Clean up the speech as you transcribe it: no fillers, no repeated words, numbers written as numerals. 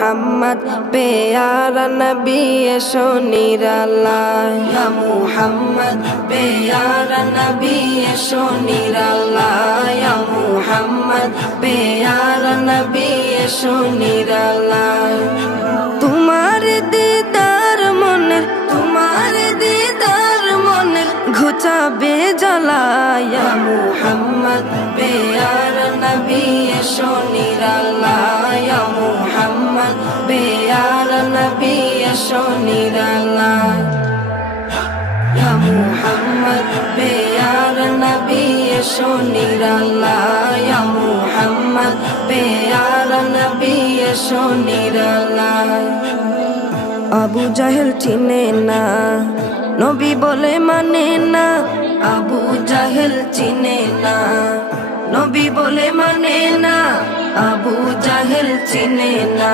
মুহাম্মদ প্যারা নবী এসো নিরালায় ইয়া মুহাম্মদ প্যারা নবী এসো নিরালায় ইয়া মুহাম্মদ প্যারা নবী এসো নিরালায় তোমার দিদার মনের ঘুচাবে জ্বালায় ইয়া মুহাম্মদ প্যারা নবী এসো নিরালায় ইয়া মুহাম্মদ প্যারা নবী এসো নিরালায় ইয়া মুহাম্মদ প্যারা নবী এসো নিরালায় ইয়া মুহাম্মদ প্যারা নবী এসো নিরালায় আবু জাহেল চিনে না নবী বলে মানে না আবু জাহেল চিনে না নবী বলে মানে না আবু জাহেল চিনে না।